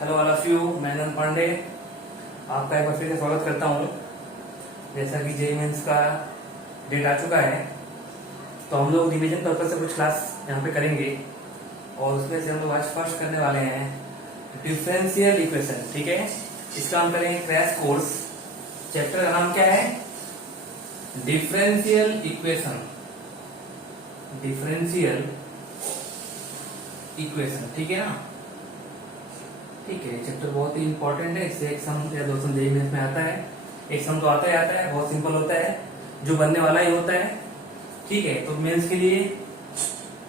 Hello all of you, मैं नंद पांडे आपका एक बार फिर से स्वागत करता हूँ। जैसा कि जेईई मेंस का डेट आ चुका है, तो हम लोग रिवीजन पर्पज से कुछ क्लास यहाँ पे करेंगे और उसमें से हम लोग आज फर्स्ट करने वाले हैं डिफरेंशियल इक्वेशन। ठीक है, इसका हम करेंगे क्रैश कोर्स। चैप्टर का नाम क्या है? Differential equation. डिफरेंशियल इक्वेशन, ठीक है ना? ठीक है, चैप्टर बहुत ही इंपॉर्टेंट है। इससे एक सम या दो सम जेईई मेंस में आता है। एक सम तो आता है, बहुत सिंपल होता है, जो बनने वाला ही होता है। ठीक है, तो मेंस के लिए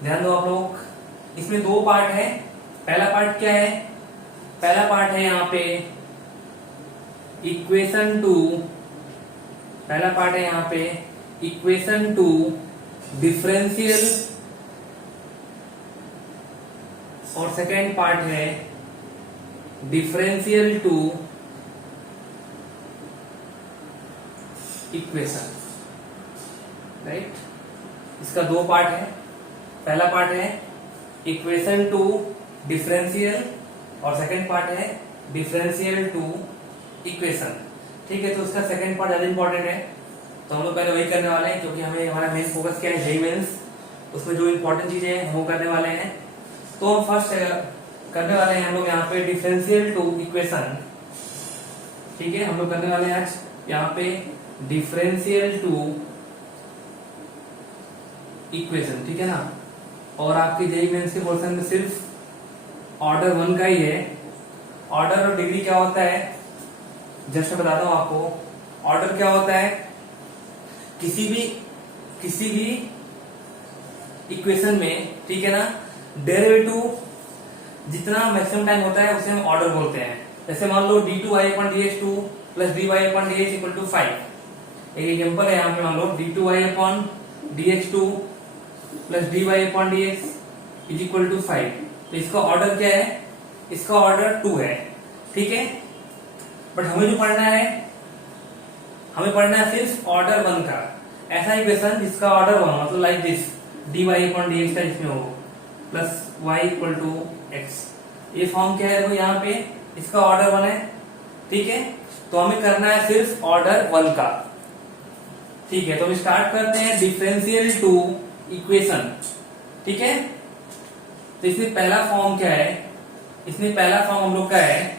ध्यान दो आप लोग। इसमें दो पार्ट है। पहला पार्ट क्या है? पहला पार्ट है यहाँ पे इक्वेशन टू। पहला पार्ट है यहाँ पे इक्वेशन टू डिफरेंशियल, और सेकेंड पार्ट है डिफरेंशियल टू इक्वेशन। राइट, इसका दो पार्ट है। पहला पार्ट है इक्वेशन टू डिफरेंशियल और सेकंड पार्ट है डिफरेंशियल टू इक्वेशन। ठीक है, तो उसका सेकंड पार्ट ज्यादा इंपॉर्टेंट है, तो हम लोग पहले वही करने वाले हैं, क्योंकि हमें हमारा मेन फोकस क्या है? JEE mains. उसमें जो इंपॉर्टेंट चीजें हैं वो करने वाले हैं। तो हम फर्स्ट करने वाले हैं हम लोग यहाँ पे डिफरेंशियल टू इक्वेशन। ठीक है, हम लोग करने वाले हैं आज यहाँ पे डिफरेंशियल टू इक्वेशन। ठीक है ना? और आपके जेईई मेंस के पोर्शन में सिर्फ ऑर्डर 1 का ही है। ऑर्डर और डिग्री क्या होता है जस्ट मैं बताता हूं आपको। ऑर्डर क्या होता है? किसी भी इक्वेशन में, ठीक है ना, डेरिवेटिव जितना मैक्सिमम टाइम होता है उसे हम ऑर्डर बोलते हैं। जैसे मान लो d2y/dx2 plus dy/dx equal to 5। एक एग्जांपल है यहाँ पे, मान लो d2y/dx2 plus dy/dx is equal to 5। तो इसका ऑर्डर क्या है? इसका ऑर्डर 2 है। ठीक है, बट हमें जो पढ़ना है, हमें पढ़ना है सिर्फ ऑर्डर 1 का। ऐसा इक्वेशन जिसका ऑर्डर 1, मतलब लाइक दिस dy/dx का जिसमें हो plus y equal to x। ये फॉर्म क्या है? वो यहाँ पे इसका ऑर्डर 1 है। ठीक है, तो हमें करना है सिर्फ ऑर्डर 1 का। ठीक है, तो हम स्टार्ट करते हैं डिफरेंशियल टू इक्वेशन। ठीक है, तो इसमें पहला फॉर्म क्या है? इसमें पहला फॉर्म हम लोग का है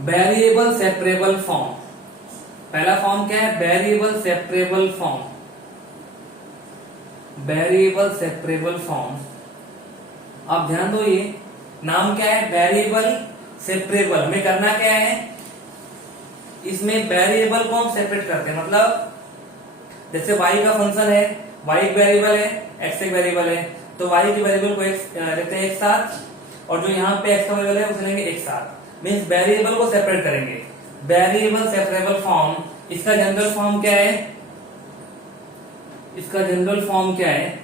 वेरिएबल सेपरेबल फॉर्म। पहला फॉर्म क्या है? Variable separable form. Variable separable form. आप ध्यान दो, ये नाम क्या है? Variable separable. हमें करना क्या है? इसमें वेरिएबल को हम सेपरेट करते हैं। मतलब जैसे y का फंक्शन है, y एक वेरिएबल है, x एक वेरिएबल है, तो y के वेरिएबल को लेते हैं एक साथ, और जो यहाँ पे x का वेरिएबल है उसे लेंगे एक साथ। मीन्स वेरिएबल को सेपरेट करेंगे। Variable separable form. इसका जनरल फॉर्म क्या है? इसका जनरल फॉर्म क्या है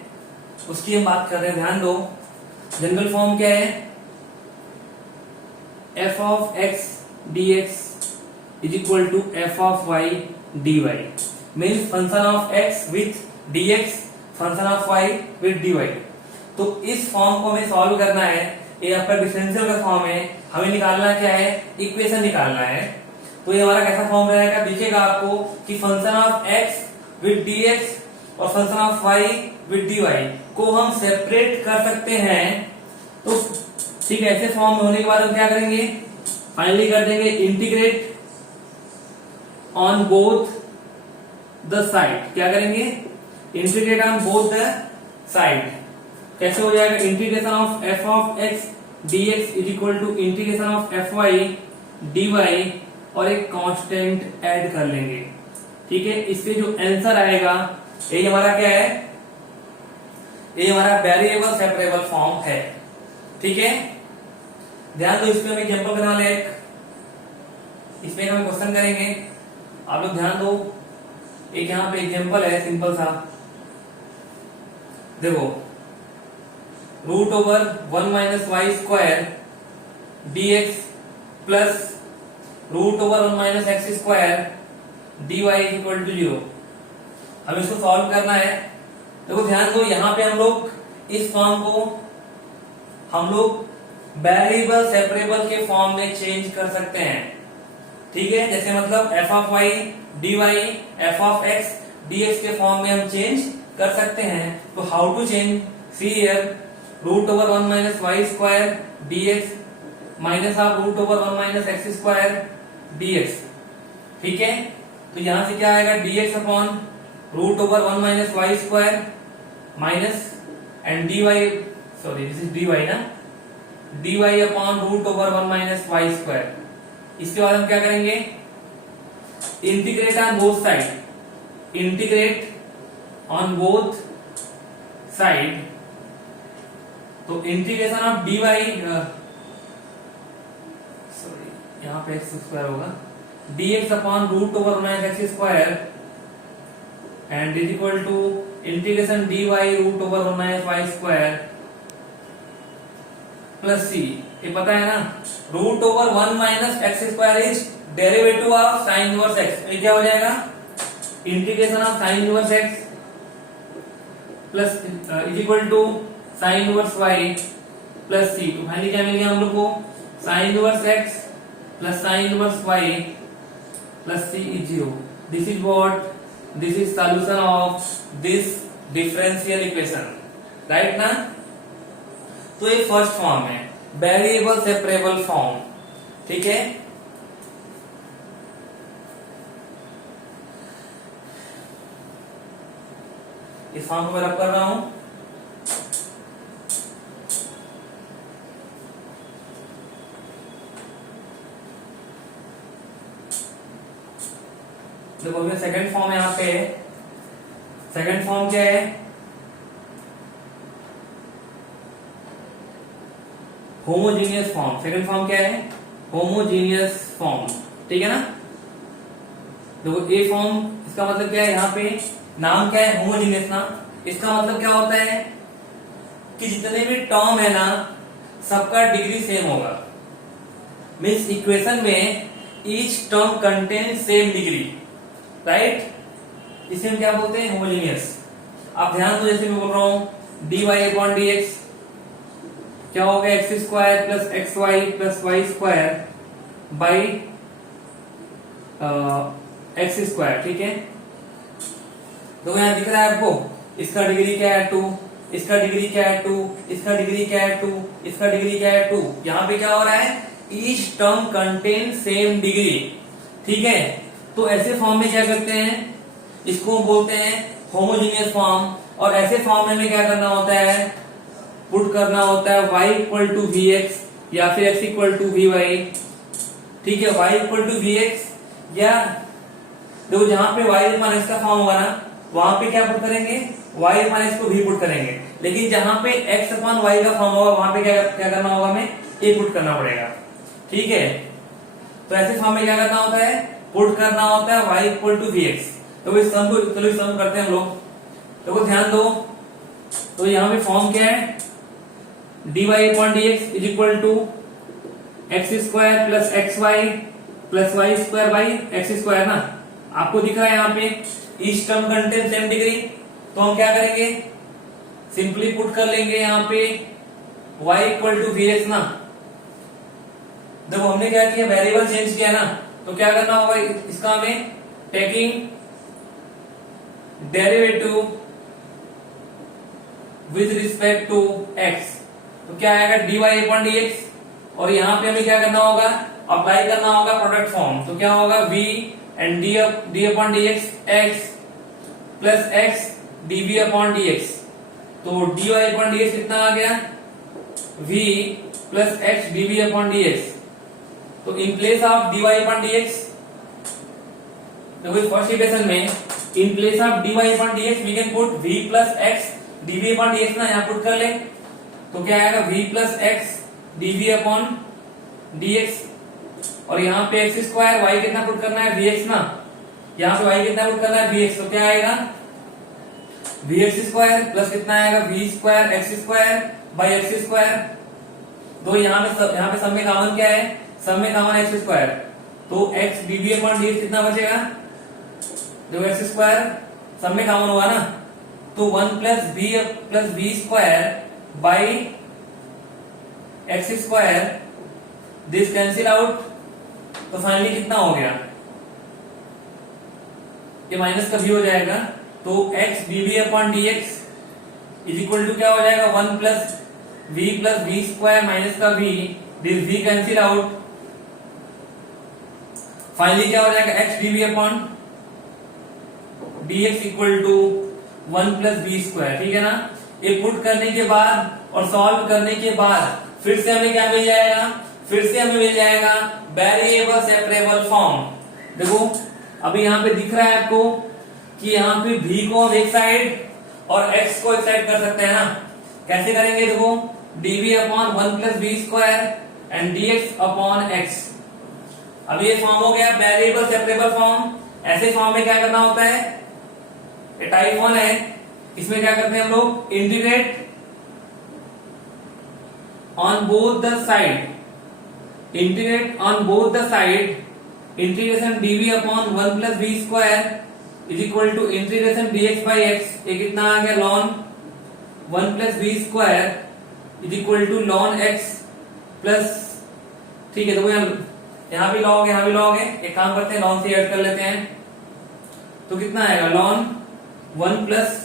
उसकी हम बात कर रहे हैं, ध्यान दो। जनरल फॉर्म क्या है? f of x dx is equal to f of y dy। Means function of x with dx, function of y with dy। तो इस फॉर्म को हमें सॉल्व करना है। ये आपका डिफरेंशियल का फॉर्म है। हमें निकालना क्या है? इक्वेशन निकालना है। तो ये हमारा कैसा फॉर्म रहेगा? दिखेगा आपको कि function of x with dx और function of y with dy को हम सेपरेट कर सकते हैं। तो ठीक है, ऐसे फॉर्म में होने के बाद हम क्या करेंगे? फाइनली कर देंगे integrate on both the side. क्या करेंगे? Integrate on both the side. कैसे हो जाएगा? Integration of f of x dx is equal to integration of fy dy, और एक कांस्टेंट ऐड कर लेंगे। ठीक है, इससे जो आंसर आएगा ये हमारा क्या है? ये हमारा वेरिएबल सेपरेबल फॉर्म है। ठीक है, ध्यान दो। इसमें हम एग्जांपल करने वाले एक, इसमें हम क्वेश्चन करेंगे। आप लोग ध्यान दो, एक यहाँ पे एग्जांपल है सिंपल सा। देखो, root over 1 minus Y square dx plus root over 1 minus x square dy equal to 0। हम इसको सॉल्व करना है। देखो ध्यान दो, यहाँ पे हम लोग इस फॉर्म को हम लोग वेरिएबल सेपरेबल के फॉर्म में चेंज कर सकते हैं, ठीक है। जैसे मतलब f of y d y, f of x dx के फॉर्म में हम चेंज कर सकते हैं। तो how to change, see here, root over 1 minus Y square dx minus half root over 1 minus x square dx, ठीक है। तो यहां से क्या आएगा, dx upon root over 1 minus Y square minus and dy, sorry this is dy ना, dy upon root over 1 minus Y square. इसके बाद हम क्या करेंगे, integrate on both side, integrate on both side. तो इंटीग्रेशन ऑफ dy, सॉरी यहां पे X square होगा, dx upon root over minus x square and is equal to integration dy root over 1 minus Y square plus C. ये पता है ना, root over 1 minus x square is derivative of sine inverse X. ये क्या हो जाएगा, integration of sine inverse X plus is equal to sine inverse Y plus C. तो finally क्या मिल गया हम लोग को, sine inverse X plus sine inverse Y plus C is 0। This is what, this is solution of this differential equation, right ना। तो ये फर्स्ट फॉर्म है, वेरिएबल सेपरेबल फॉर्म, ठीक है। इस फॉर्म को मैं रब कर रहा हूं। देखो ये सेकंड फॉर्म यहां पे है। सेकंड फॉर्म क्या है, होमोजीनियस फॉर्म। सेकंड फॉर्म क्या है, होमोजीनियस फॉर्म, ठीक है ना। देखो ए फॉर्म, इसका मतलब क्या है, यहाँ पे नाम क्या है, होमोजीनियस ना। इसका मतलब क्या होता है कि जितने भी टर्म है ना, सबका डिग्री सेम होगा। मीन्स इक्वेशन में each term contain same degree, right. इसे हम क्या बोलते हैं, होमोजीनियस। आप ध्यान दो, जैसे मैं बोल रहा हूं dy अपॉन dx क्या हो गया, x square plus x y plus Y square by x square, ठीक है। तो यहां दिख रहा है आपको, इसका डिग्री क्या है 2, इसका डिग्री क्या है 2, इसका डिग्री क्या है 2, इसका डिग्री क्या है 2। यहां पे क्या हो रहा है, each term contain same degree, ठीक है। तो ऐसे फॉर्म में क्या करते हैं, इसको बोलते हैं होमोजीनियस फॉर्म। और ऐसे फॉर्म में हमें क्या करना होता है, पुट करना होता है y equal to v x या फिर x equal to v y, ठीक है। y equal to v x, या देखो जहां पे y मान x का फॉर्म होगा ना, वहां पे क्या पुट करेंगे, y मान x को भी पुट करेंगे। लेकिन जहां पे x अपॉन y का फॉर्म होगा, वहां पे क्या करना होगा, हमें a पुट करना पड़ेगा, ठीक है। तो ऐसे फॉर्म में क्या करना होता है, पुट करना होता है y equal to v x. तो इस सम को चलो इस सम करते हैं हम लोग। देखो ध्यान दो, तो यहाँ पे फॉर्म क्या है, dy upon dx is equal to x square plus x y plus Y square by x square ना। आपको दिख रहा है यहाँ पे each term contain same degree. तो हम क्या करेंगे, सिंपली पुट कर लेंगे यहाँ पे y equal to v x ना। देखो हमने क्या किया, वेरिएबल चेंज किया ना, तो क्या करना होगा इसका, हमें taking derivative with respect to x, तो क्या आएगा dy अपॉन dx। और यहाँ पे हमें क्या करना होगा, अप्लाई करना होगा प्रोडक्ट फॉर्म। तो क्या होगा, v and d upon dx x plus x dv upon dx। तो dy अपॉन dx कितना आ गया, v plus x dv upon dx। तो in place of dy upon dx, देखो फर्स्ट इक्वेशन में in place of dy upon dx we can put v plus x dv upon dx ना, यहाँ put कर ले। तो क्या आएगा, v plus x dv upon dx। और यहाँ पे x स्क्वायर, y कितना पुट करना है, vx ना। यहाँ पे y कितना पुट करना है, vx। तो क्या आएगा, vx स्क्वायर प्लस कितना आएगा, v square x square by x square. तो यहाँ पे सब में कॉमन क्या है, सब में कॉमन x स्क्वायर। तो x dv अपॉन dx कितना बचेगा, जो x स्क्वायर सब में कॉमन होगा ना, तो 1 plus v square by x square, this cancel out, तो फाइनली कितना हो गया, ये माइनस का भी हो जाएगा, तो x dv upon d x is equal to क्या हो जाएगा, 1 प्लस वी स्क्वायर माइनस का v, this v cancel out, finally क्या हो जाएगा, x dv upon d x equal to 1 plus v square. ठीक है ना, ये पुट करने के बाद और सॉल्व करने के बाद फिर से हमें क्या मिल जाएगा, फिर से हमें मिल जाएगा वेरिएबल सेपरेबल फॉर्म। देखो अभी यहाँ पे दिख रहा है आपको कि यहाँ पे v को हम एक साइड और x को एक साइड कर सकते हैं ना, कैसे करेंगे, देखो dv upon 1 plus v square and dx upon x। अब ये फॉर्म हो गया वेरिएबल सेपरेबल फॉर्म। ऐसे फॉर्म में क्या करना होता है, ये टाइप 1 है, इसमें क्या करते हैं हम लोग, integrate on both the side, integrate on both the side, integration dv upon 1 plus v square is equal to integration dx by x। ये कितना आ गया, ln 1 plus v square is equal to ln x plus, ठीक है, तो यहाँ भी log है, यहाँ भी लॉग है, एक काम करते हैं लॉन से ऐड कर लेते हैं, तो कितना आएगा, लॉन 1 प्लस,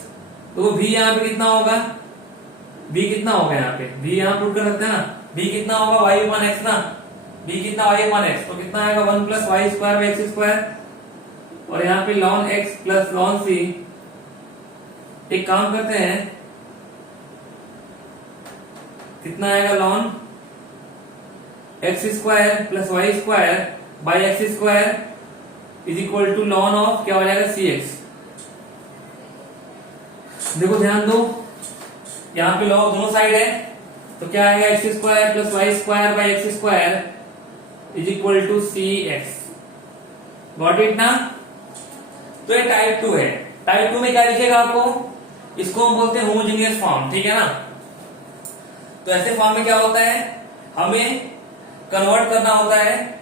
तो v यहाँ पे कितना होगा, v कितना होगा, यहाँ पे v यहाँ पुट कर सकते हैं ना, v कितना होगा, y अपॉन x ना, v कितना y अपॉन x, तो कितना आएगा 1 plus Y square by x square, और यहाँ पे ln x plus ln c। एक काम करते हैं, कितना आएगा, ln x square plus Y square by x square is equal to ln of क्या हो जाएगा, सी एक्स। देखो ध्यान दो, यहाँ पे लॉग दोनों साइड है, तो क्या आएगा, x square plus Y square by x square is equal to c x. Got it ना, तो ये टाइप 2 है। टाइप 2 में क्या लिखेगा आपको, इसको हम बोलते हैं होमोजेनियस फॉर्म। ठीक है ना, तो ऐसे फॉर्म में क्या होता है, हमें कन्वर्ट करना होता है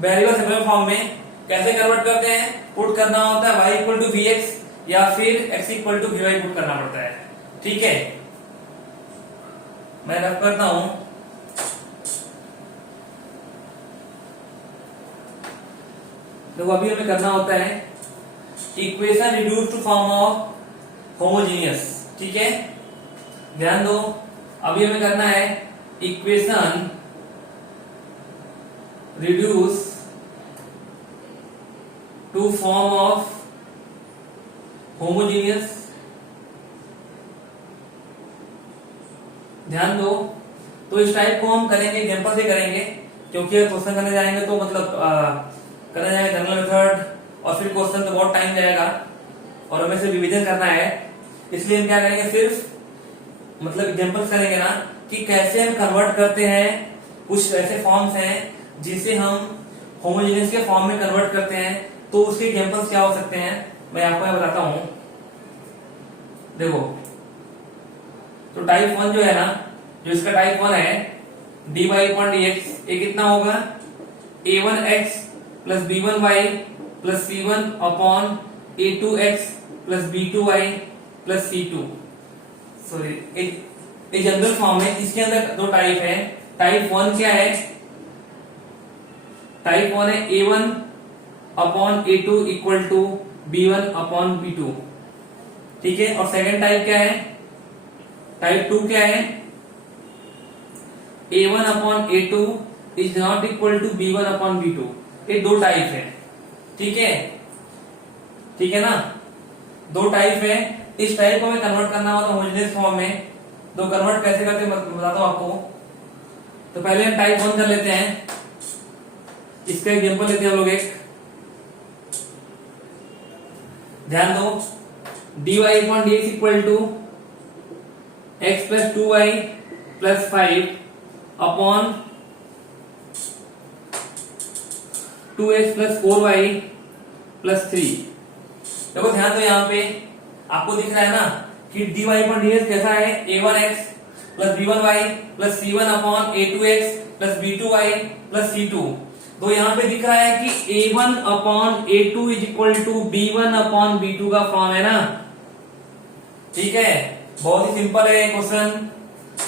वेरिएबल सेपरेबल फॉर्म में। कैसे कन्वर्ट करते हैं, पुट करना होता है y equal to v x या फिर x equal to v y put करना पड़ता है। ठीक है, मैं रख करता हूं, तो अभी हमें करना होता है equation reduce to form of homogeneous. ठीक है, ध्यान दो, अभी हमें करना है equation reduce to form of homogeneous. ध्यान दो, तो इस टाइप को हम करेंगे, एग्जांपल से करेंगे, क्योंकि क्वेश्चन करने जाएंगे तो मतलब करने जाएंगे जनरल मेथड और फिर क्वेश्चन तो बहुत टाइम जाएगा और हमें सिर्फ रिवीजन करना है। इसलिए हम क्या करेंगे, सिर्फ मतलब एग्जांपल्स करेंगे ना कि कैसे हम कन्वर्ट करते हैं। कुछ ऐसे फॉर्म्स हैं जिसे हम होमोजेनियस के फॉर्म में कन्वर्ट करते हैं, तो उसके एग्जांपल्स क्या हो सकते हैं मैं आपको यहाँ बताता हूं। देखो, तो टाइप 1 जो है ना, जो इसका टाइप 1 है dy अपॉन dx, ये कितना होगा, a1x plus b1y plus c1 upon a2x plus b2y plus c2। Sorry, एक जनरल फॉर्म है, इसके अंदर दो टाइप है। टाइप 1 क्या है, टाइप 1 है a1 upon a2 equal to b1 upon b2। ठीक है, और सेकंड टाइप क्या है, टाइप 2 क्या है, a1 upon a2 is not equal to b1 upon b2। ये दो टाइप है। ठीक है, ठीक है ना, दो टाइप है। इस टाइप को हमें कन्वर्ट करना होगा होमोजेनियस फॉर्म में। तो कन्वर्ट कैसे करते हैं बताता हूं आपको। तो पहले हम टाइप 1 कर लेते हैं, इसका एग्जांपल लेते हैं हम लोग एक। ध्यान दो, dy upon dx equal to x plus 2y plus 5 upon 2x plus 4y plus 3। देखो ध्यान दो, यहाँ पे आपको दिख रहा है ना कि dy अपॉन dx कैसा है, a1x plus b1y plus c1 upon a2x plus b2y plus c2। तो यहाँ पे दिख रहा है कि a1 upon a2 is equal to b1 upon b2 का फॉर्म है ना। ठीक है, बहुत ही सिंपल है क्वेश्चन।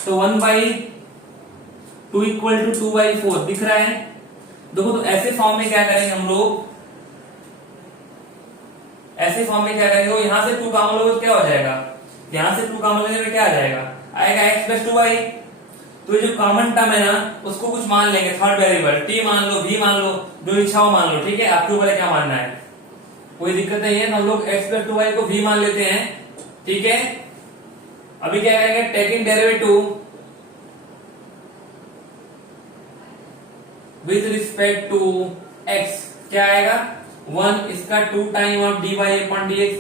तो 1/2 इक्वल टू 2/4 दिख रहा है। देखो तो ऐसे फॉर्म में क्या करेंगे हम लोग, ऐसे फॉर्म में क्या करेंगे, यहां से 2 कॉमन लोगे तो क्या हो जाएगा, यहां से 2 कॉमन लेने में क्या आ जाएगा, आएगा x प्लस 2y। तो ये जो कॉमन टर्म है ना उसको कुछ मान लेंगे, थर्ड वेरिएबल t मान लो, v मान लो, जो इच्छा हो मान लो, ठीक है, आपके ऊपर क्या मानना है, कोई दिक्कत नहीं है। तो हम लोग x प्लस 2y को v मान लेते हैं, ठीक है। अभी क्या करेंगे, taking derivative with respect to x, क्या आएगा 1, इसका 2 time of dy upon dx,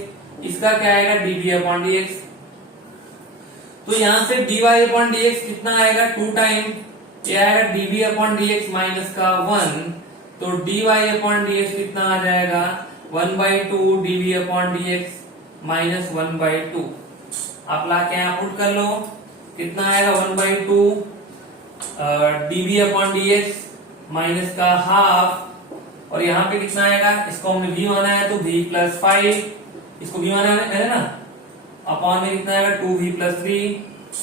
इसका क्या आएगा dv अपॉन dx। तो यहां से dy अपॉन dx कितना आएगा 2 टाइम, ये आएगा dv अपॉन dx माइनस का 1, तो dy अपॉन dx कितना आ जाएगा 1/2 dv अपॉन dx माइनस 1/2। आप ला के यहां पुट कर लो, कितना आएगा 1/2 dv अपॉन dx माइनस का हाफ, और यहाँ पे कितना आएगा, इसको हमने v माना है तो v प्लस 5, इसको v माना है ना, अपॉन में कितना आएगा 2v प्लस 3,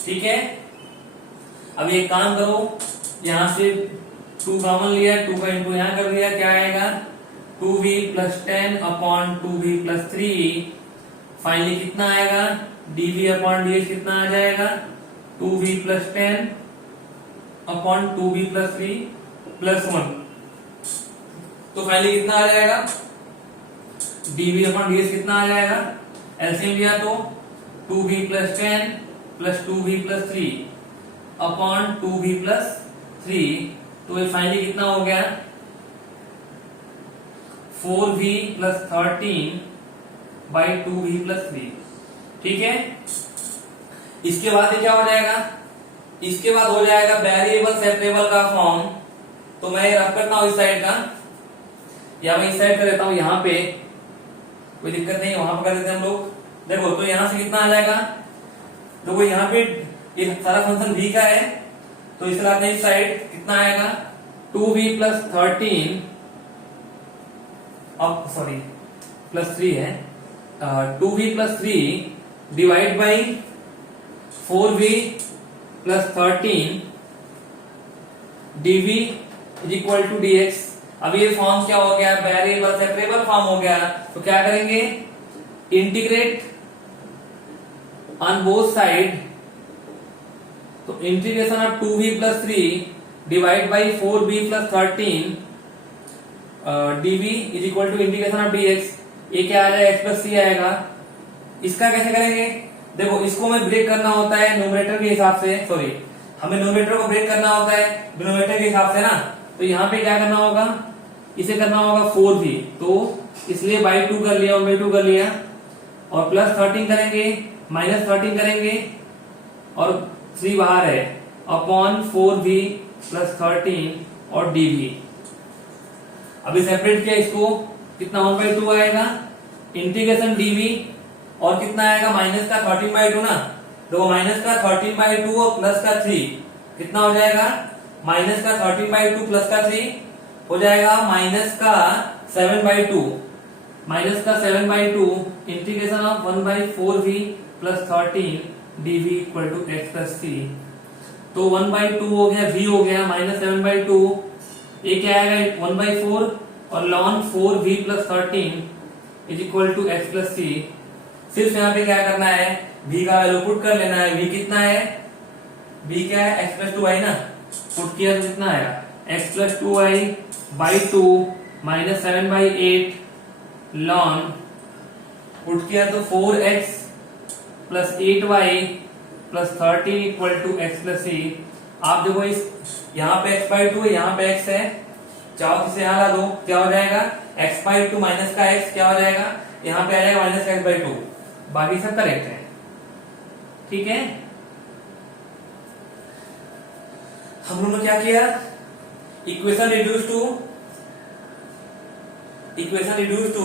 ठीक है। अब एक काम करो, यहां से 2 कॉमन लिया, 2 का इंटू यहां कर दिया, क्या आएगा 2v plus 10 upon 2v plus 3, finally कितना आएगा dv अपॉन dx कितना आ जाएगा 2v plus 10 upon 2v plus 3 plus 1। तो फाइनली कितना आ जाएगा dv अपॉन dx कितना आ जाएगा, एलसीएम लिया तो 2v plus 10 plus 2v plus 3 upon 2v plus 3, तो ये फाइनली कितना हो गया 4v plus 13 by 2v plus 3, ठीक है। इसके बाद क्या हो जाएगा, इसके बाद हो जाएगा वेरिएबल सेपरेबल का फॉर्म। तो मैं रफ करता हूं इस साइड का, या मैं इस साइड कर देता हूं, यहां पे कोई दिक्कत नहीं, वहां पर कर देते हैं हम लोग। देखो तो यहां से कितना आ जाएगा, देखो यहाँ पे ये सारा फंक्शन v का है, तो इसे लाते हैं इस साइड, कितना आएगा 2v प्लस 13 अब सॉरी प्लस 3 है, 2v plus 3 divide by 4v plus 13 dv is equal to dx। अब ये फॉर्म क्या हो गया, वेरिएबल सेपरेबल फॉर्म हो गया। तो क्या करेंगे, इंटीग्रेट ऑन बोथ साइड, तो integration of 2v plus 3 divide by 4v plus 13 dv is equal to integration of dx। ये क्या आ जाएगा x प्लस सी आएगा। इसका कैसे करेंगे, देखो इसको हमें ब्रेक करना होता है न्यूमरेटर के हिसाब से, सॉरी हमें न्यूमरेटर को ब्रेक करना होता है डिनोमिनेटर के हिसाब से ना। तो यहाँ पे क्या करना होगा, इसे करना होगा 4v, तो इसलिए बाई 2 कर लिया, 1/2 कर लिया, और प्लस 13 करेंगे, माइनस 13 करेंगे, और 3 बाहर है, अपॉन 4v प्लस 13 और dv। अभी सेपरेट किया इसको, कितना 1/2 आएगा, इंटीग्रेशन dv, और कितना आएगा माइनस का 13/2 ना, तो माइनस का 13/2 और प्लस का 3 कितना हो जाएगा, माइनस का 13/2 प्लस का 3 हो जाएगा माइनस का 7/2, माइनस का 7/2 integration of 1/4v plus 13 dv equal to x plus c। तो 1/2 हो गया, v हो गया, माइनस 7/2, ये क्या आएगा 1/4, और ln 4v plus 13 is equal to x plus c। सिर्फ यहाँ पे क्या करना है, v का वैल्यू पुट कर लेना है। v कितना है, v क्या है x प्लस 2y ना, पुट किया तो कितना आएगा x plus 2y by 2 minus 7/8 ln, put किया तो 4x plus 8y plus 13 equal to x plus c। आप देखो इस यहाँ पे x/2 है, यहाँ पे x है, चाहो इसे यहाँ ला दो, क्या हो जाएगा x/2 माइनस का x क्या हो जाएगा, यहाँ पे आ जाएगा माइनस का x/2, बाकी सब करेक्ट है, ठीक है। हम लोगों ने क्या किया, equation reduce to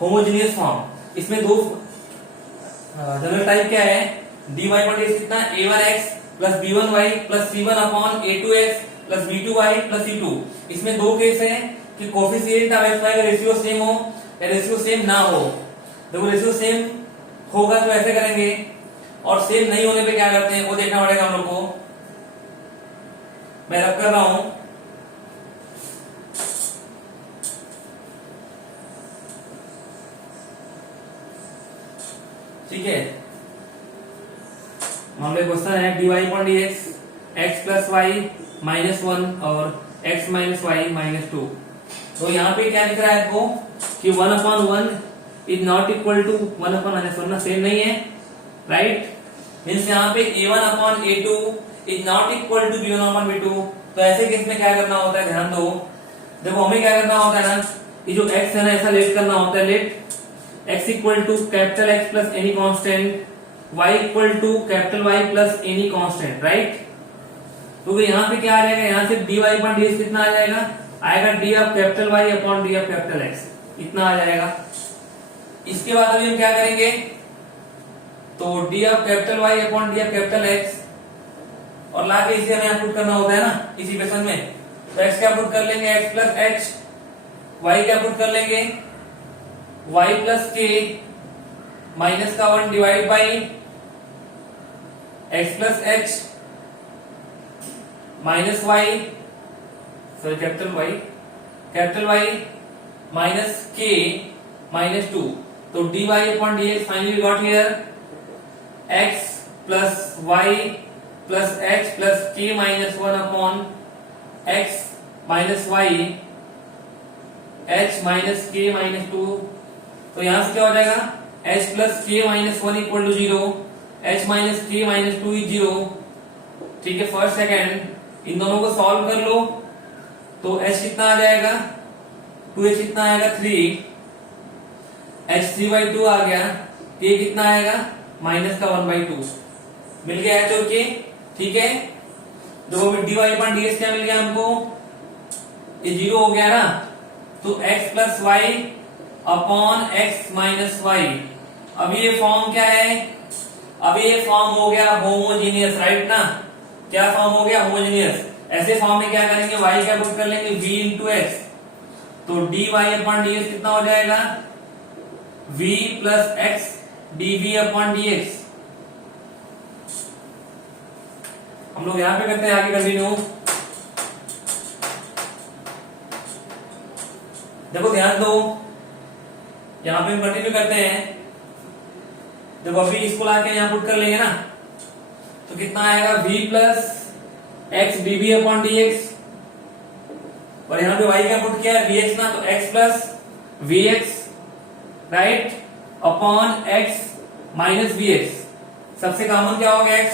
homogeneous form. इसमें दो जनरल टाइप क्या है, dy पर कितना a1x plus b1y plus c1 upon a2x plus b2y plus c2। इसमें दो केस है कि कोफिशिएंट ऑफ x y का रेशियो सेम हो या रेशियो सेम ना हो। देखो रेशियो सेम होगा तो ऐसे करेंगे, और सेम नहीं होने पे क्या करते हैं वो देखना पड़ेगा हम लोग को। मैं रब कर रहा हूं, ठीक है। हमारे क्वेश्चन है dy upon dx x plus y minus 1 और x माइनस वाई माइनस 2। तो यहाँ पे क्या लिख रहा है आपको कि 1 upon 1 is not equal to 1 upon minus 1, same नहीं है, राइट। मीन्स यहाँ पे a1 upon a2 is not equal to b1 upon b2। तो ऐसे केस में क्या करना होता है, ध्यान दो। देखो हमें क्या करना होता है ना, ये जो x है ना ऐसा लेट करना होता है, let x equal to capital X plus any constant, y equal to capital Y plus any constant, right. तो यहाँ पे क्या आ जाएगा, यहाँ से dy अपॉन dx कितना आ जाएगा, आएगा d of capital Y upon d of capital X, इतना आ जाएगा। इसके बाद अभी हम क्या करेंगे, तो d of capital Y upon d of capital X और लाके इसे हमें पुट करना होता है ना इस इक्वेशन में। तो x क्या पुट कर लेंगे, x प्लस h, y क्या पुट कर लेंगे, y प्लस k माइनस का 1 divide by x plus h minus y, sorry capital y minus k minus 2। तो dy upon dx finally got here x plus y plus h plus k minus 1 upon x minus y h minus k minus 2। तो यहां से क्या हो जाएगा, h plus k minus 1 equal to 0, h minus k minus 2 is 0, ठीक है। First second in दोनों को सॉल्व कर लो, तो h कितना आ जाएगा, 2h कितना आएगा 3, h 3/2 आ गया, k कितना आएगा माइनस का 1/2, मिल गया h और k, ठीक है। देखो dy अपॉन dx क्या मिल गया हमको, ये 0 हो गया ना, तो x plus y upon x minus y. अभी ये फॉर्म क्या है, अभी ये फॉर्म हो गया होमोजीनियस, राइट ना, क्या फॉर्म हो गया होमोजीनियस। ऐसे फॉर्म में क्या करेंगे, y क्या पुट कर लेंगे v इंटू एक्स, तो dy अपॉन dx कितना हो जाएगा, v plus x dv upon dx। हम लोग यहां पे करते हैं आगे कंटिन्यू। देखो ध्यान दो, यहां पे हम कंटिन्यू करते हैं। देखो अभी इसको लाके यहां पुट कर लेंगे ना, तो कितना आएगा v plus x dv upon dx, और यहां पे y क्या पुट किया है vx ना, तो x plus vx, right, upon x minus vx। सबसे कॉमन क्या हो गया x,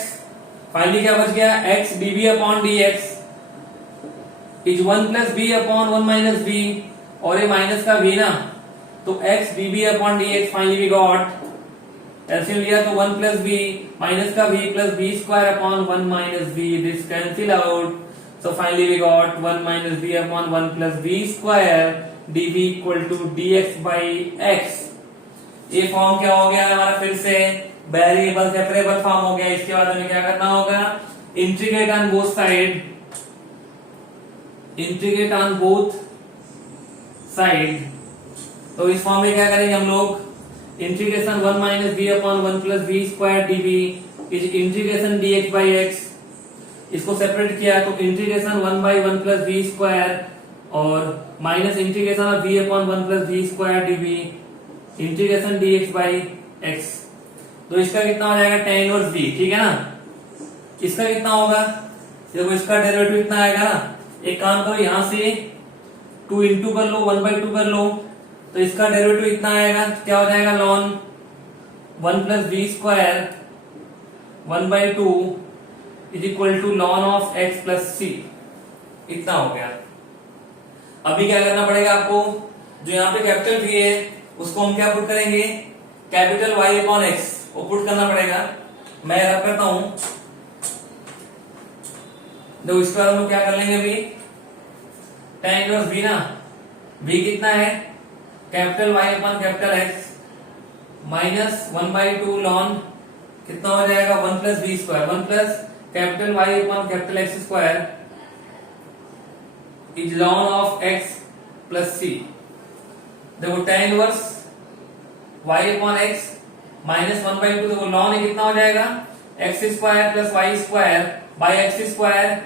फाइनली क्या बच गया x dv upon dx is 1 plus b upon 1 minus b, और ये माइनस का v ना, तो x dv upon dx finally we got, LCM लिया तो 1 प्लस b माइनस का v plus b square upon 1 minus b, this cancel out, so finally we got 1 minus b upon 1 plus b square dv equal to dx by x। ये form क्या हो गया हमारा, फिर से वेरिएबल सेपरेबल फॉर्म हो गया। इसके बाद हमें क्या करना होगा, integrate on both side, integrate on both side. तो इस फॉर्म में क्या करेंगे हम लोग, integration 1 minus B upon 1 plus B square DB is integration dx by x। इसको सेपरेट किया तो integration 1 by 1 plus B square और minus integration of v upon 1 plus B square DB integration dx by x। तो इसका कितना हो जाएगा tan inverse v, ठीक है ना। इसका कितना होगा, देखो इसका डेरिवेटिव इतना आएगा ना, एक काम करो यहां से 2 इंटू कर लो, 1/2 कर लो, तो इसका डेरिवेटिव इतना आएगा, क्या हो जाएगा ln 1 plus B square 1/2 is equal to ln of x plus c, इतना हो गया। अभी क्या करना पड़ेगा आपको, जो यहाँ पे कैपिटल v है उसको हम क्या पुट करेंगे, कैपिटल y अपॉन x वो पुट करना पड़ेगा। मैं रब करता हूं, देखो इसके बाद हम लोग क्या कर लेंगे, अभी tan इनवर्स v ना, v कितना है capital y upon capital x minus 1/2 ln कितना हो जाएगा 1 plus B square, 1 plus capital y upon capital x square is ln of x plus c। देखो tan inverse y upon x minus 1/2 देखो ln कितना हो जाएगा X square plus Y square by x square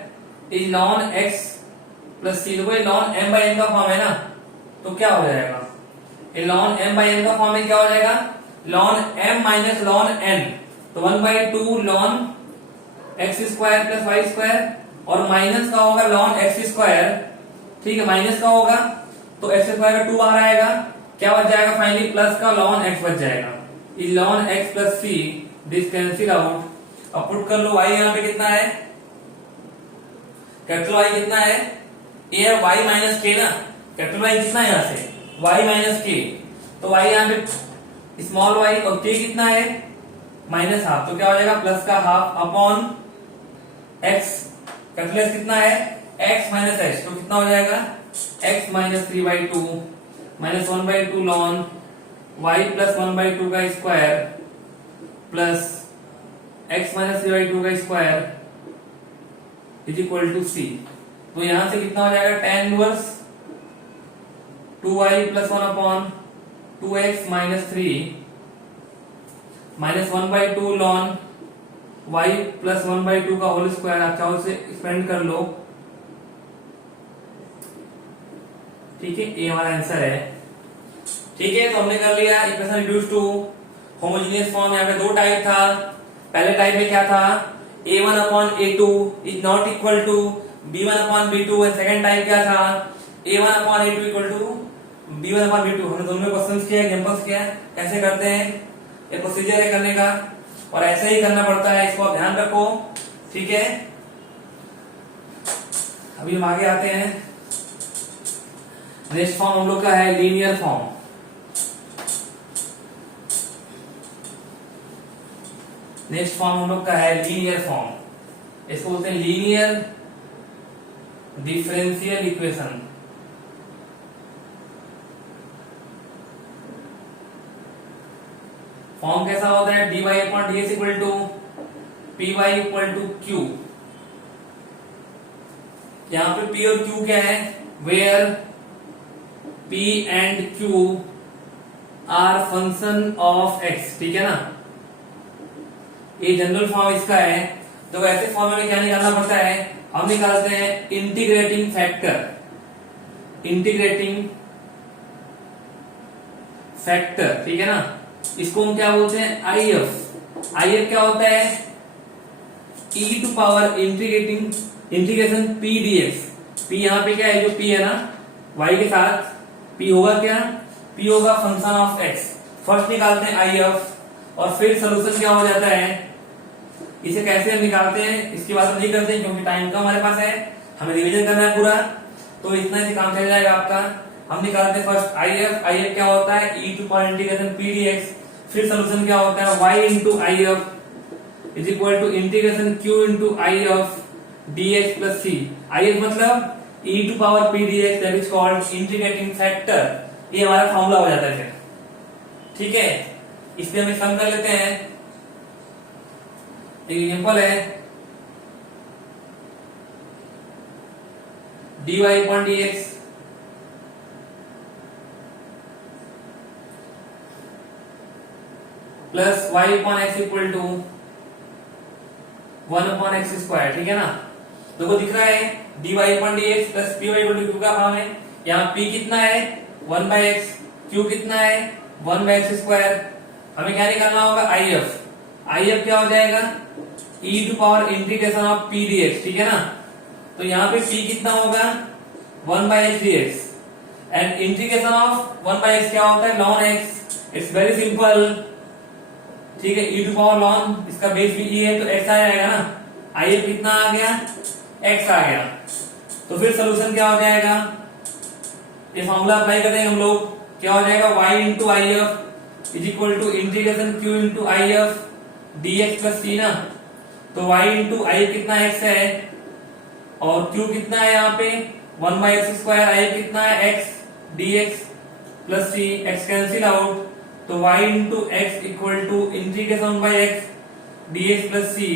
is lawn x plus C. देखो ये lawn m by n का form है ना, तो क्या हो जाएगा ये लॉन m बाई n का फॉर्म में क्या हो जाएगा लॉन m माइनस लॉन n, तो 1/2 लॉन x square plus Y square और माइनस का होगा लॉन एक्स स्क्वायर, ठीक है माइनस का होगा तो एक्स स्क्वायर का 2 बाहर आएगा, क्या बच जाएगा फाइनली प्लस का लॉन एक्स बच जाएगा इज लॉन एक्स प्लस सी, दिस कैंसिल आउट। अब पुट कर लो y यहाँ पे कितना है कैपिटल Y कितना है ये है y माइनस के ना, कैपिटल Y कितना है यहाँ से y माइनस के, तो y यहाँ पे स्मॉल y और k कितना है माइनस हाफ, तो क्या हो जाएगा प्लस का half upon x, capital S कितना है x माइनस h, तो कितना हो जाएगा x minus 3/2 minus 1/2 lawn y plus 1/2 का स्क्वायर प्लस x माइनस 3/2 का स्क्वायर इज इक्वल टू सी। तो यहां से कितना हो जाएगा tan inverse 2y plus 1 upon 2x minus 3 minus 1/2 lawn y plus 1/2 का होल स्क्वायर, आप चाहो से एक्सपेंड कर लो, ठीक है ये हमारा आंसर है। ठीक है तो हमने कर लिया equation reduce to homogeneous form. यहाँ पे दो टाइप था, पहले टाइप में क्या था a1 upon a2 is not equal to b1 upon b2, and second type क्या था a1 upon a2 equal to b1 upon b2। हमने दोनों में क्वेश्चंस किया, एग्जांपल्स किया, कैसे करते हैं ये प्रोसीजर है करने का और ऐसे ही करना पड़ता है, इसको आप ध्यान रखो, ठीक है। अभी हम आगे आते हैं, नेक्स्ट फॉर्म हम लोग का है लीनियर फॉर्म। नेक्स्ट फॉर्म हम लोग का है लीनियर फॉर्म, इसको बोलते हैं लीनियर डिफरेंशियल इक्वेशन। फॉर्म कैसा होता है dy upon ds equal to py equal to q। यहां पे p और q क्या है where p and q are function of x, ठीक है ना, ये जनरल फॉर्म इसका है। तो ऐसे फॉर्म में क्या निकालना पड़ता है, हम निकालते हैं इंटीग्रेटिंग फैक्टर, इंटीग्रेटिंग फैक्टर, ठीक है ना, इसको हम क्या बोलते हैं IF। IF क्या होता है e to power integration p dx। p यहाँ पे क्या है जो p है ना y के साथ, p होगा क्या, p होगा फंक्शन ऑफ x। फर्स्ट निकालते हैं IF और फिर सोल्यूशन क्या हो जाता है, इसे कैसे हम निकालते हैं इसकी बात हम नहीं करते हैं क्योंकि टाइम कम हमारे पास है, हमें रिवीजन करना है पूरा, तो इतना से काम चल जाएगा आपका। हम निकालते हैं फर्स्ट IF क्या होता है e to power integration p dx, फिर सोल्यूशन क्या होता है y into IF is equal to integration q into IF dx plus c। IF मतलब e to power p dx that is called integrating factor, ये हमारा formula हो जाता है फिर, ठीक है। इस पे हम सम कर लेते हैं, एक एग्जांपल है dy upon dx plus y upon x equal to 1 upon x square, ठीक है ना। देखो दिख रहा है dy upon dx plus py equal to q का फॉर्म है, यहाँ p कितना है 1/x, q कितना है 1/x स्क्वायर। हमें क्या निकालना होगा IF क्या हो जाएगा e to power integration of p dx, ठीक है ना। तो यहाँ पे p कितना होगा 1/x dx and integration of 1/x क्या होता है ln x, it's very simple, ठीक है। e टू पावर ln, इसका बेस भी e है तो x आ जाएगा ना, IF कितना आ गया x आ गया। तो फिर सोल्यूशन क्या हो जाएगा, ये फॉर्मूला अप्लाई करते हैं हम लोग, क्या हो जाएगा y into IF is equal to integration q into IF dx plus c ना। तो y इंटू IF कितना x है और q कितना है यहाँ पे 1/x स्क्वायर, IF कितना है x dx plus c, x cancel out, तो y into x equal to integration by x dx plus c,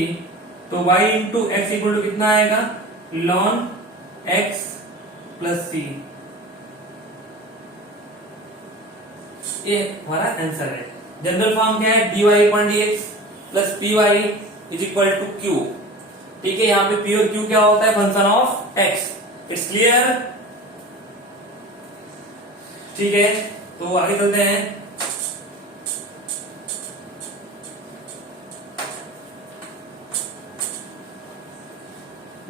तो y into x equal to कितना आएगा ln x प्लस c, ये हमारा आंसर है। General form क्या है, dy upon dx plus py is equal to q। ठीक है, यहाँ पे p और q क्या होता है, function of x। It's clear. ठीक है, तो आगे चलते हैं।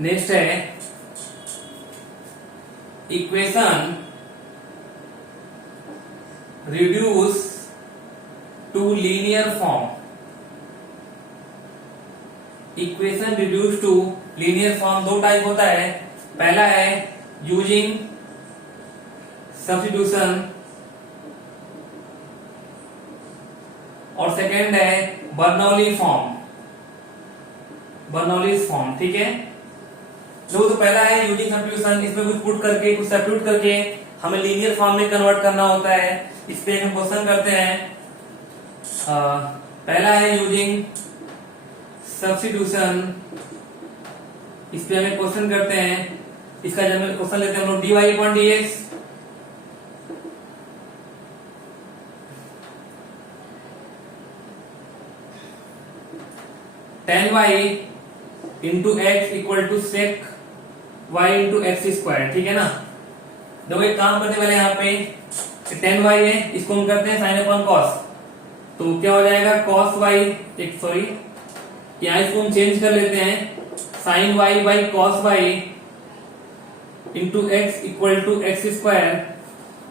नेक्स्ट है equation reduce to linear form. Equation reduce to linear form दो टाइप होता है। पहला है यूजिंग सब्स्टिट्यूशन और सेकेंड है बर्नौली फॉर्म। बर्नौलीज फॉर्म, ठीक है। जो तो पहला है यूजिंग सब्स्टिट्यूशन, इसमें कुछ पुट करके कुछ सब्स्टिट्यूट करके हमें लीनियर फॉर्म में कन्वर्ट करना होता है। इस पे हम क्वेश्चन करते हैं। पहला है यूजिंग सब्स्टिट्यूशन, इस पे हमें क्वेश्चन करते हैं। इसका जनरल क्वेश्चन लेते हैं हम लोग, dy upon dx tan y into x equal to sec y into x square. ठीक है ना। देखो एक काम करते पहले, यहाँ पे tan y है, इसको हम करते हैं साइन अपॉन कॉस। तो क्या हो जाएगा, cos y, एक सॉरी यहाँ इसको हम चेंज कर लेते हैं, sine y by cos y into x equal to x square.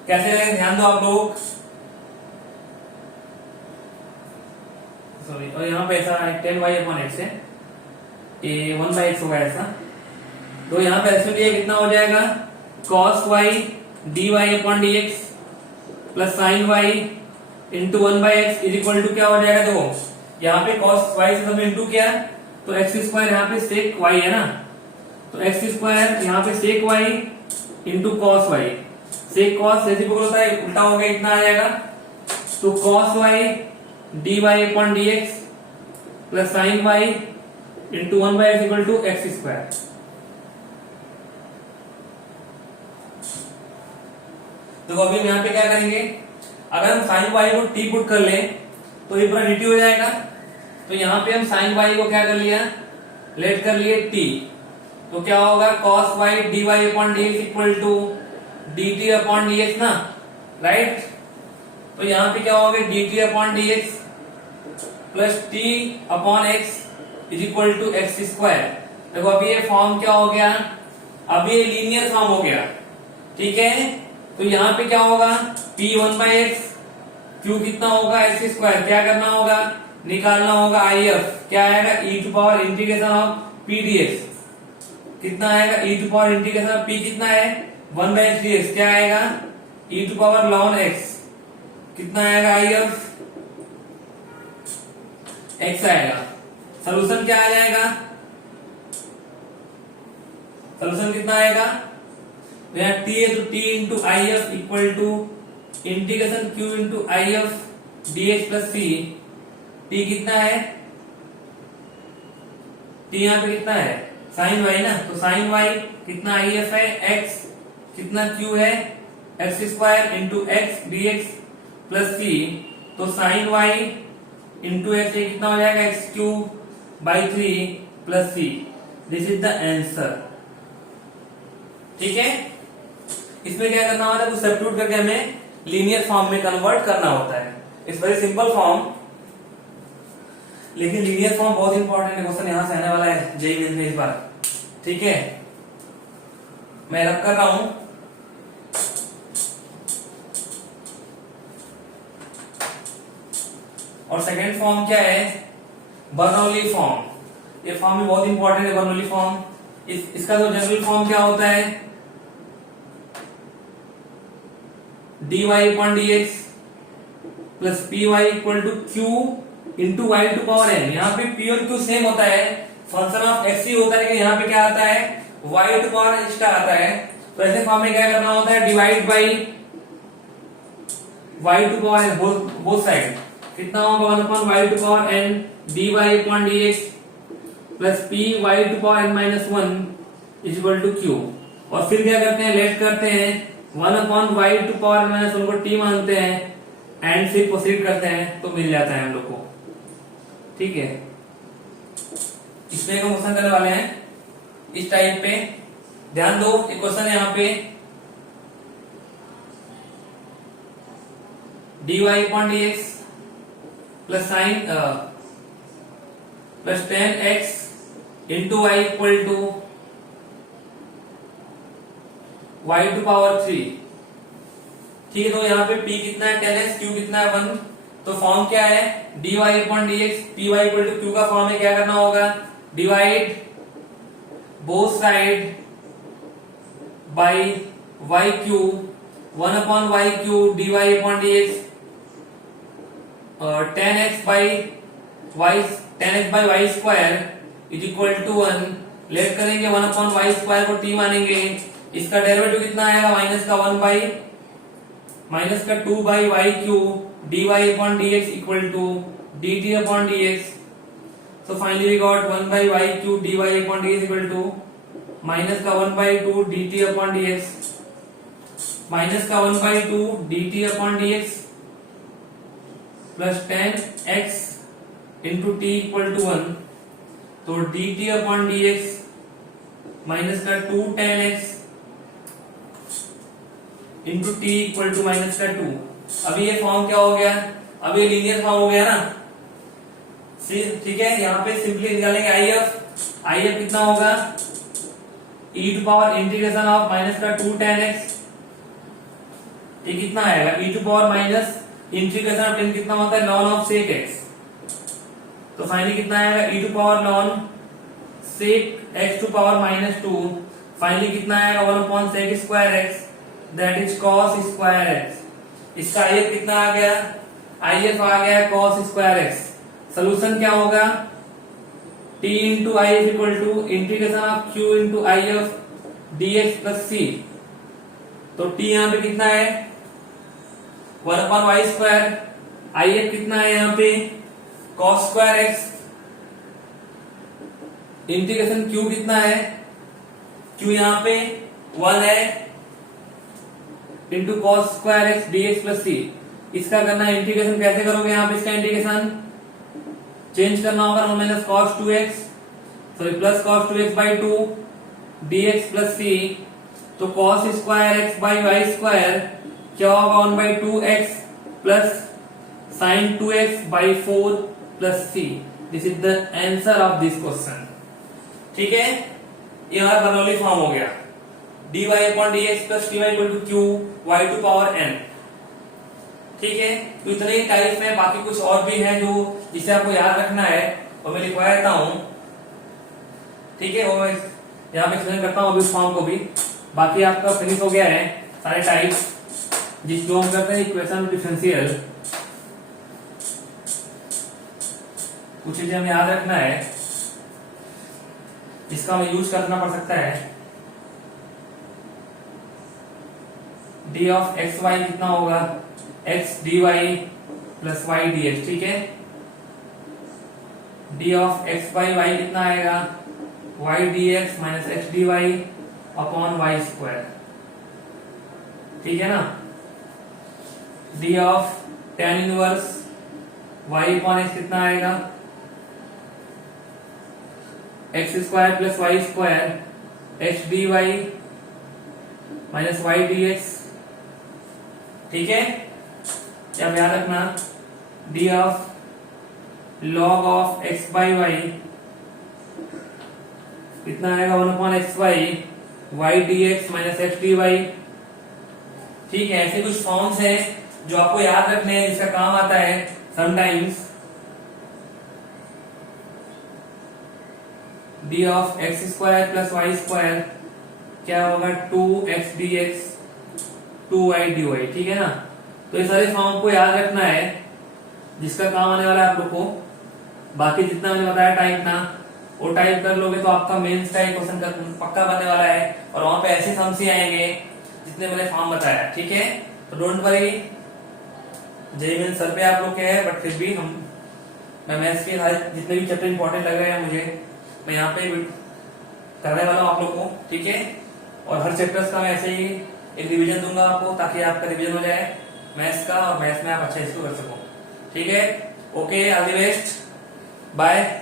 कैसे लगेगा ध्यान दो आप लोग, सॉरी, और यहाँ पे ऐसा tan y अपॉन एक्स है, ये 1/x होगा ऐसा। तो यहाँ पे एक्चुअली कितना हो जाएगा, cos y dy upon dx plus sine y into 1/x is equal to क्या हो जाएगा। देखो यहाँ पे cos y से हमने इंटू किया तो एक्स स्क्वायर, यहाँ पे सेक y है ना, तो एक्स स्क्वायर यहाँ पे सेक y इंटू कॉस y। सेक कॉस रेसिप्रोकल होता है, उल्टा हो गया, इतना आ जाएगा। तो cos y dy upon dx plus sine y into 1/x equal to x square. देखो अभी हम यहाँ पे क्या करेंगे, अगर हम साइन y को t पुट कर लें तो ये पूरा dt हो जाएगा। तो यहाँ पे हम साइन y को क्या कर लिया, लेट कर लिए t, तो क्या होगा, cos y dy upon dx equal to dt upon dx ना, राइट। तो यहाँ पे क्या होगा, dt upon dx plus t upon x is equal to x square. देखो अभी ये फॉर्म क्या हो गया, अभी ये लीनियर फॉर्म हो गया। ठीक है, तो यहाँ पे क्या होगा, p 1/x, q कितना होगा, एक्स स्क्वायर। क्या करना होगा, निकालना होगा if, क्या आएगा, e to power integration of p dx। कितना आएगा, e to power integration of p कितना है, 1/x dx। क्या आएगा, e to power ln x। कितना आएगा, if x आएगा। सोल्यूशन क्या आ जाएगा, सोल्यूशन कितना आएगा, यहाँ t है तो t into if equal to integration q into if dx plus c। t कितना है, t यहाँ पे कितना है, साइन y ना, तो साइन y कितना if है, x कितना q है, x square into x dx plus c। तो साइन y इंटू एक्स कितना हो जाएगा, x cube by 3 plus c। This is the answer. ठीक है, इसमें क्या करना होता है, कुछ सब्स्टिट्यूट करके हमें लीनियर फॉर्म में कन्वर्ट करना होता है। इट्स वेरी सिंपल फॉर्म, लेकिन लीनियर फॉर्म बहुत इंपॉर्टेंट है, क्वेश्चन यहां से आने वाला है जेईई मेंस में इस बार। ठीक है, मैं रब कर रहा हूं। और सेकेंड फॉर्म क्या है, बर्नौली फॉर्म। ये फॉर्म भी बहुत इंपॉर्टेंट है, बर्नौली फॉर्म। इसका जो जनरल फॉर्म क्या होता है, dy upon dx plus py equal to q into y to power n। यहाँ पे p और q सेम होता है, फंक्शन ऑफ x ही होता है, लेकिन यहाँ पे क्या आता है, y to power n extra आता है। तो ऐसे फॉर्म में क्या करना होता है, divide by y to power n both side. कितना होगा, 1 upon y to power n dy upon dx plus p y to power n minus 1 is equal to q। और फिर क्या करते हैं, लेट करते हैं, 1 upon y to power n minus 1 को t मानते हैं, एंड से प्रोसीड करते हैं तो मिल जाता है हम लोग को। ठीक है, इसमें हम क्वेश्चन करने वाले हैं इस टाइप पे। ध्यान दो, एक क्वेश्चन है यहाँ पे dy upon dx plus sine plus tan x into y equal to y to power 3। ठीक है, तो यहाँ पे p कितना है 10x, q कितना है 1। तो फॉर्म क्या है dy upon dx, py equal to q का फॉर्म है, क्या करना होगा divide both side by y cube, 1 upon y cube dy upon dx, 10x by y square is equal to 1। Let करेंगे 1 अपॉन वाई स्क्वायर को t मानेंगे, इसका derivative कितना आएगा माइनस का 2 by y cube dy upon dx equal to dt upon dx। So finally we got 1 by y cube dy upon dx equal to minus का 1 by 2 dt upon dx, minus का 1 by 2 dt upon dx plus 10x into t equal to 1। तो dt upon dx minus का 2 10x into t equal to minus का 2। अभी ये form क्या हो गया, अब ये लीनियर फॉर्म हो गया ना। ठीक है, यहाँ पे सिंपली निकालेंगे IF कितना होगा e to power integration of minus का 2 10x, ये कितना आएगा e to power minus integration of 10 कितना होता है ln ऑफ sec x। तो फाइनली कितना आएगा e to power ln sec x to power minus 2। फाइनली कितना आएगा 1 upon sec square x that is cos square x। इसका IF कितना आ गया, IF आ गया cos स्क्वायर x। सोल्यूशन क्या होगा t into I F equal to integration of q into I F dx plus c। तो t यहाँ पे कितना है 1 upon y square, I F कितना है यहाँ पे cos square x, integration q कितना है, q यहाँ पे 1 है into cos square x dx plus c। इसका करना है इंटीग्रेशन, कैसे करोगे यहाँ पे इसका इंटीग्रेशन चेंज करना होगा, 1 minus cos 2x sorry plus cos 2x by 2 dx plus c। तो cos square x by y square क्या होगा 1 by 2x plus sine 2x by 4 plus c। This is the answer of this question. ठीक है, ये हमारा Bernoulli form हो गया dy upon dx plus dy equal to q y to power n। ठीक है, तो इतने ही टाइप में बाकी कुछ और भी है जो जिसे आपको याद रखना है और मैं लिखवा देता हूं। ठीक है, और यहाँ पे एक्सप्लेन करता हूँ अभी उस फॉर्म को भी। बाकी आपका फिनिश हो गया है सारे टाइप जिसको हम करते हैं इक्वेशन डिफरेंशियल। कुछ चीजें हमें याद रखना है जिसका हमें यूज करना पड़ सकता है। d ऑफ एक्स वाई कितना होगा x dy plus y dx। ठीक है, d of x by y कितना आएगा y dx minus x dy upon y square. ठीक है ना, d of tan inverse y upon x कितना आएगा x square plus y square x dy minus y dx। ठीक है, क्या याद रखना d of log of x by y कितना आएगा 1 upon x y y dx minus x dy। ठीक है, ऐसे कुछ फॉर्म्स हैं जो आपको याद रखने हैं जिसका काम आता है sometimes. d of x square plus Y square क्या होगा 2x dx 2y dy। ठीक है ना, तो ये सारे फॉर्म को याद रखना है जिसका काम आने वाला है आप लोग को। बाकी जितना मैंने बताया टाइप ना वो टाइप कर लोगे तो आपका मेंस का क्वेश्चन पक्का बनने वाला है और वहां पे ऐसे सम्स ही आएंगे जितने मैंने फॉर्म बताया। ठीक है, तो don't worry, JEE mains sir पे आप लोग के हैं, बट फिर भी मैं मैथ्स के जितने भी चैप्टर इंपॉर्टेंट लग रहे हैं मुझे मैं यहाँ पे करने वाला हूँ आप लोग को। ठीक है, और हर चैप्टर्स का मैं ऐसे ही एक रिवीजन दूंगा आपको ताकि आपका रिवीजन हो जाए। मैथ्स का और मैथ्स में आप अच्छा इसको कर सको। ठीक है, okay, all the best, bye.